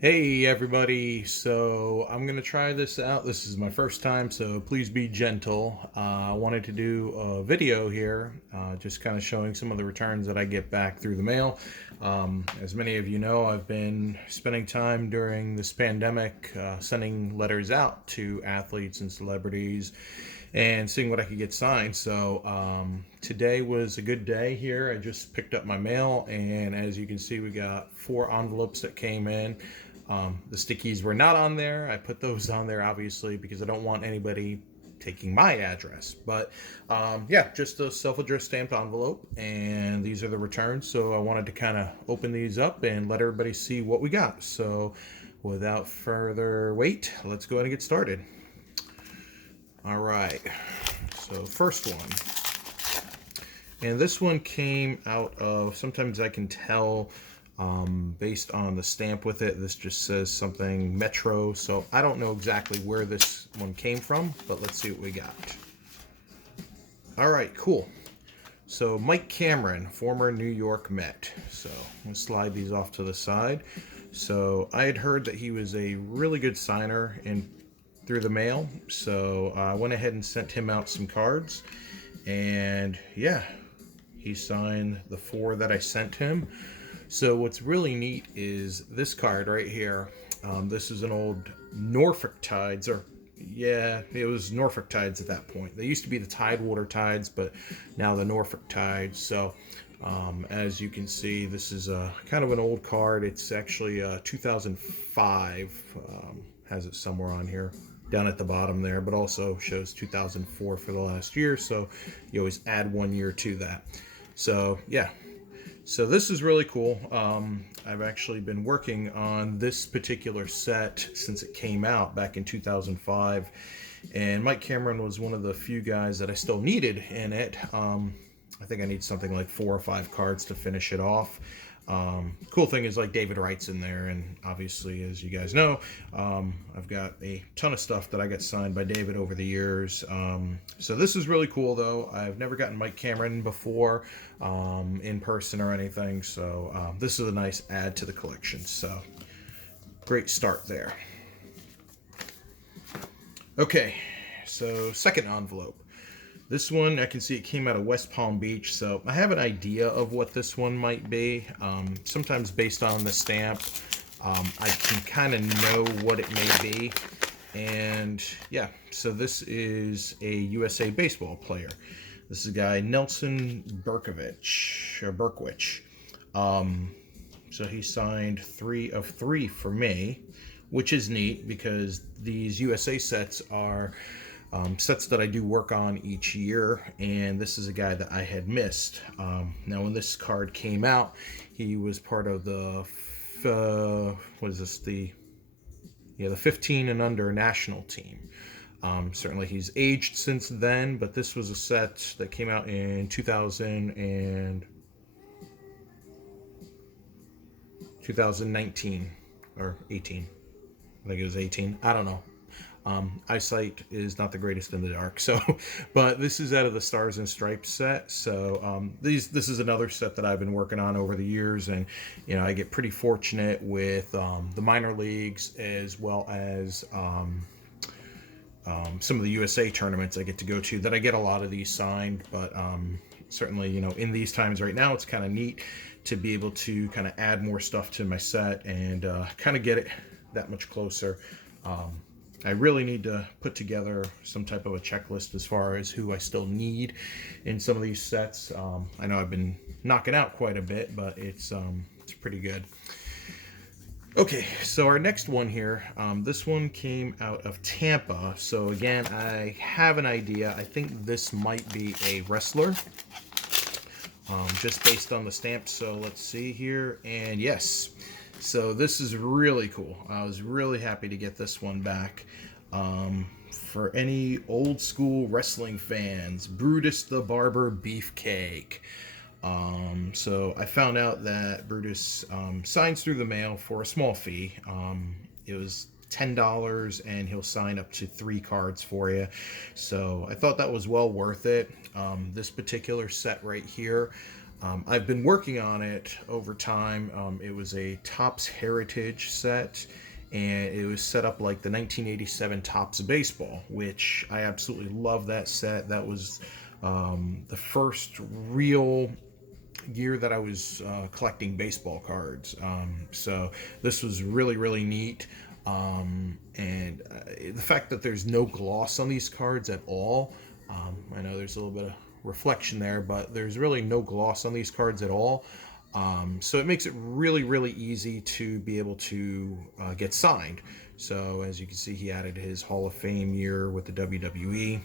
Hey everybody, so I'm going to try this out. This is my first time, so please be gentle. I wanted to do a video here, just kind of showing some of the returns that I get back through the mail. As many of you know, I've been spending time during this pandemic sending letters out to athletes and celebrities and seeing what I could get signed. So today was a good day here. I just picked up my mail, and as you can see, we got 4 envelopes that came in. The stickies were not on there. I put those on there obviously because I don't want anybody taking my address. But yeah, just a self-addressed stamped envelope, and these are the returns. So I wanted to kind of open these up and let everybody see what we got. So without further wait, let's go ahead and get started. All right. So first one, and this one came out of. Sometimes I can tell based on the stamp with it. This just says something Metro, so I don't know exactly where this one came from, but let's see what we got. All right, cool. So Mike Cameron, former New York Met. So I'm gonna slide these off to the side. So I had heard that he was a really good signer in through the mail, so I went ahead and sent him out some cards, and yeah, he signed the 4 that I sent him. So what's really neat is this card right here. This is an old Norfolk Tides, or yeah, it was Norfolk Tides at that point. They used to be the Tidewater Tides, but now the Norfolk Tides. So as you can see, this is a kind of an old card. It's actually 2005. Has it somewhere on here down at the bottom there, but also shows 2004 for the last year. So you always add 1 year to that. So yeah, so this is really cool. I've actually been working on this particular set since it came out back in 2005, and Mike Cameron was one of the few guys that I still needed in it. I think I need something like 4 or 5 cards to finish it off. Cool thing is, like, David Wright's in there, and obviously, as you guys know, I've got a ton of stuff that I got signed by David over the years. So this is really cool, though. I've never gotten Mike Cameron before in person or anything, so this is a nice add to the collection. So great start there. Okay, so second envelope. This one, I can see it came out of West Palm Beach, so I have an idea of what this one might be. Sometimes based on the stamp, I can kind of know what it may be. And yeah, so this is a USA baseball player. This is a guy, Nelson Berkovic, or Berkwich. So he signed 3 of 3 for me, which is neat because these USA sets are sets that I do work on each year, and this is a guy that I had missed. Now, when this card came out, he was part of the what is this, the 15 and under national team. Certainly, he's aged since then, but this was a set that came out in 2019 or 18. I think it was 18. I don't know. Eyesight is not the greatest in the dark, so but this is out of the Stars and Stripes set. So this is another set that I've been working on over the years, and I get pretty fortunate with the minor leagues as well as some of the USA tournaments I get to go to, that I get a lot of these signed. But certainly, in these times right now, it's kind of neat to be able to kind of add more stuff to my set and kind of get it that much closer. I really need to put together some type of a checklist as far as who I still need in some of these sets. I know I've been knocking out quite a bit, but it's pretty good. Okay, so our next one here, this one came out of Tampa. So again, I have an idea. I think this might be a wrestler, just based on the stamp. So let's see here, and yes. So this is really cool. I was really happy to get this one back. For any old school wrestling fans, Brutus the Barber Beefcake. So I found out that Brutus signs through the mail for a small fee. It was $10, and he'll sign up to 3 cards for you. So I thought that was well worth it. This particular set right here, I've been working on it over time. It was a Topps Heritage set, and it was set up like the 1987 Topps Baseball, which I absolutely love that set. That was the first real year that I was collecting baseball cards. So this was really, really neat. And the fact that there's no gloss on these cards at all, I know there's a little bit of reflection there, but there's really no gloss on these cards at all. So it makes it really, really easy to be able to get signed. So as you can see, he added his Hall of Fame year with the WWE.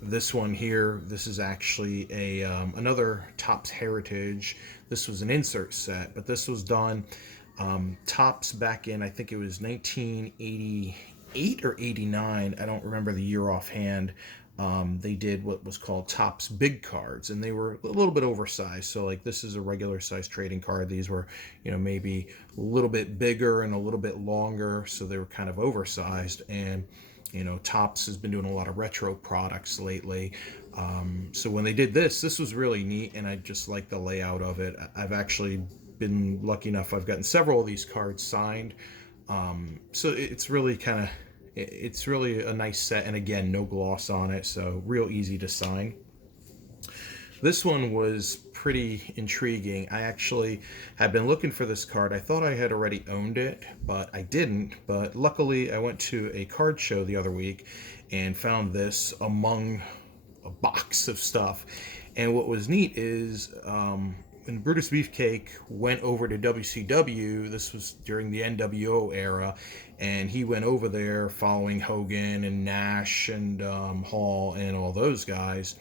This one here, this is actually a another Topps Heritage. This was an insert set, but this was done Topps back in, I think it was 1988 or 89. I don't remember the year offhand. They did what was called Topps Big Cards, and they were a little bit oversized. So like this is a regular size trading card. These were, maybe a little bit bigger and a little bit longer, so they were kind of oversized. And Topps has been doing a lot of retro products lately. So when they did this was really neat, and I just like the layout of it. I've actually been lucky enough, I've gotten several of these cards signed. So it's really it's really a nice set, and again, no gloss on it, so real easy to sign. This one was pretty intriguing. I actually had been looking for this card. I thought I had already owned it, but I didn't. But luckily, I went to a card show the other week and found this among a box of stuff. And what was neat is when Brutus Beefcake went over to WCW, this was during the NWO era, and he went over there following Hogan and Nash and Hall and all those guys.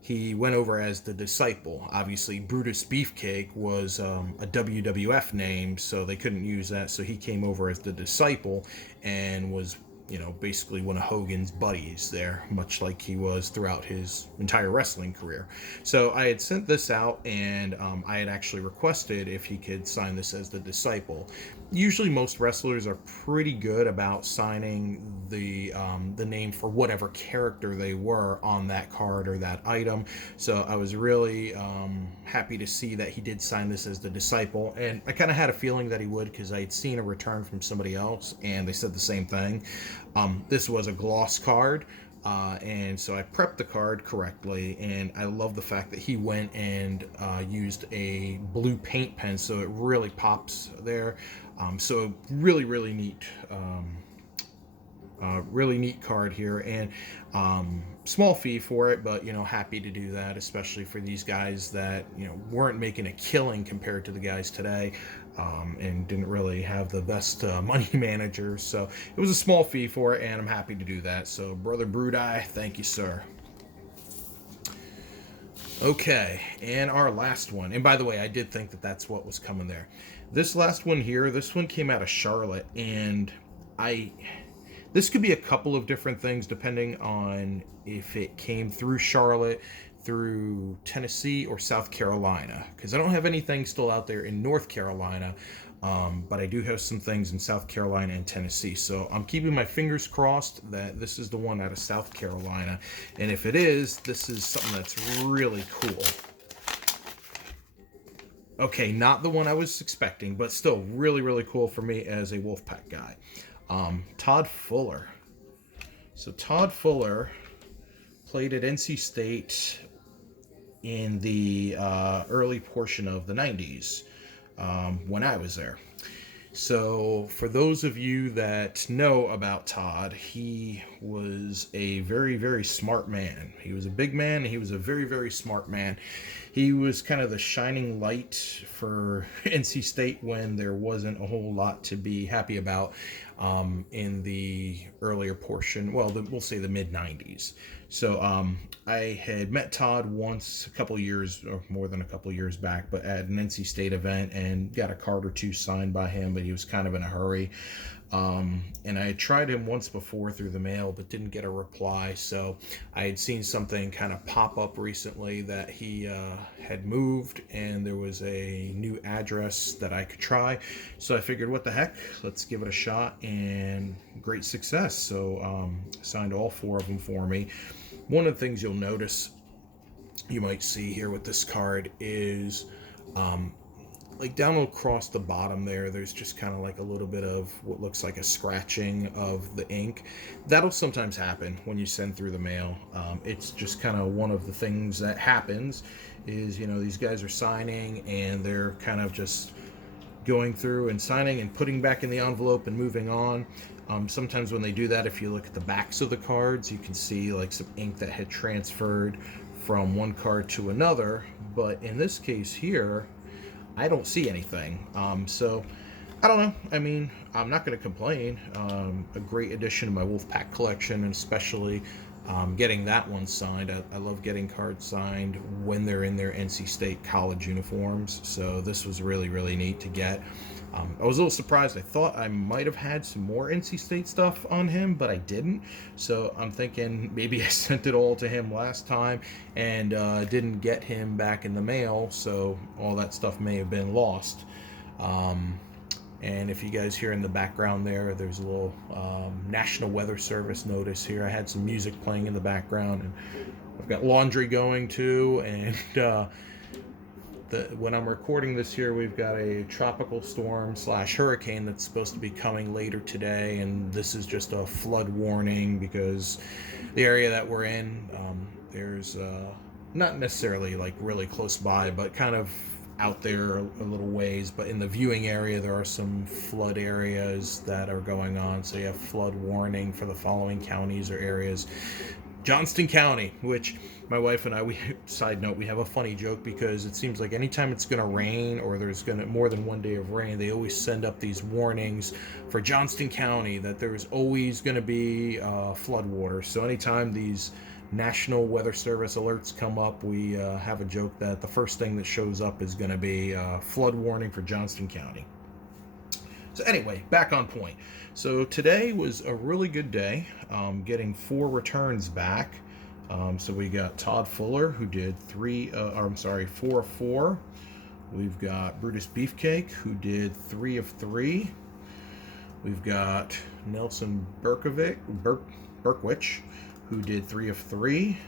He went over as the Disciple. Obviously, Brutus Beefcake was a WWF name, so they couldn't use that. So he came over as the Disciple and was, basically one of Hogan's buddies there, much like he was throughout his entire wrestling career. So I had sent this out, and I had actually requested if he could sign this as the Disciple. Usually most wrestlers are pretty good about signing the name for whatever character they were on that card or that item. So I was really happy to see that he did sign this as the Disciple, and I kind of had a feeling that he would, because I had seen a return from somebody else and they said the same thing. This was a gloss card, and so I prepped the card correctly, and I love the fact that he went and used a blue paint pen, so it really pops there. So really, really neat. Really neat card here, and small fee for it, but happy to do that, especially for these guys that weren't making a killing compared to the guys today, and didn't really have the best money managers. So it was a small fee for it, and I'm happy to do that. So Brother Brudi, thank you, sir. Okay, and our last one, and by the way, I did think that that's what was coming there. This last one here, this one came out of Charlotte, and this could be a couple of different things depending on if it came through Charlotte, through Tennessee, or South Carolina, because I don't have anything still out there in North Carolina, but I do have some things in South Carolina and Tennessee. So I'm keeping my fingers crossed that this is the one out of South Carolina, and if it is, this is something that's really cool. Okay, not the one I was expecting, but still really, really cool for me as a Wolfpack guy. Todd Fuller. So Todd Fuller played at NC State in the early portion of the 90s when I was there. So for those of you that know about Todd, he was a very, very smart man. He was a big man, and he was a very, very smart man. He was kind of the shining light for NC State when there wasn't a whole lot to be happy about in the earlier portion, well, we'll say the mid-90s. So I had met Todd once a couple years, or more than a couple years back, but at an NC State event, and got a card or two signed by him, but he was kind of in a hurry. And I had tried him once before through the mail, but didn't get a reply. So I had seen something kind of pop up recently that he had moved, and there was a new address that I could try. So I figured, what the heck, let's give it a shot, and great success. So signed all four of them for me. One of the things you'll notice you might see here with this card is um, like down across the bottom there's just kind of like a little bit of what looks like a scratching of the ink. That'll sometimes happen when you send through the mail. It's just kind of one of the things that happens is, these guys are signing and they're kind of just going through and signing and putting back in the envelope and moving on. Sometimes when they do that, if you look at the backs of the cards, you can see like some ink that had transferred from one card to another. But in this case here, I don't see anything. So I don't know. I mean, I'm not going to complain. A great addition to my Wolfpack collection, and especially getting that one signed. I love getting cards signed when they're in their NC State college uniforms. So this was really, really neat to get. I was a little surprised. I thought I might have had some more NC State stuff on him, but I didn't. So I'm thinking maybe I sent it all to him last time and didn't get him back in the mail. So all that stuff may have been lost. And if you guys hear in the background there's a little National Weather Service notice here. I had some music playing in the background, and I've got laundry going too. And when I'm recording this here, we've got a tropical storm / hurricane that's supposed to be coming later today, and this is just a flood warning because the area that we're in, there's not necessarily like really close by, but kind of out there a little ways, but in the viewing area there are some flood areas that are going on, so you have flood warning for the following counties or areas. Johnston County, which my wife and I, side note, we have a funny joke because it seems like anytime it's going to rain or there's going to more than one day of rain, they always send up these warnings for Johnston County that there's always going to be flood water. So anytime these National Weather Service alerts come up, we have a joke that the first thing that shows up is going to be flood warning for Johnston County. So anyway, back on point. So today was a really good day, getting 4 returns back. So we got Todd Fuller, who did 4 of 4. We've got Brutus Beefcake, who did 3 of 3. We've got Nelson Berkovic, who did 3 of 3.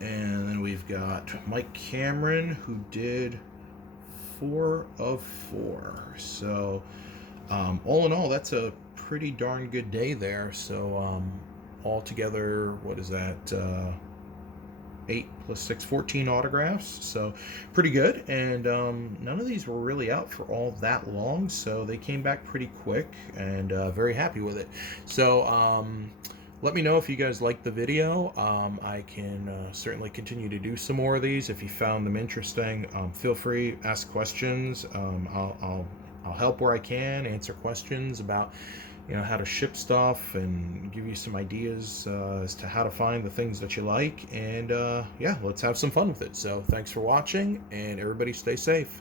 And then we've got Mike Cameron, who did 4 of 4. So all in all, that's a pretty darn good day there. So altogether, what is that? 8 plus 6, 14 autographs. So pretty good. And none of these were really out for all that long, so they came back pretty quick, and very happy with it. So let me know if you guys liked the video. I can certainly continue to do some more of these. If you found them interesting, feel free, ask questions. I'll help where I can, answer questions about how to ship stuff, and give you some ideas as to how to find the things that you like. And yeah, let's have some fun with it. So thanks for watching, and everybody stay safe.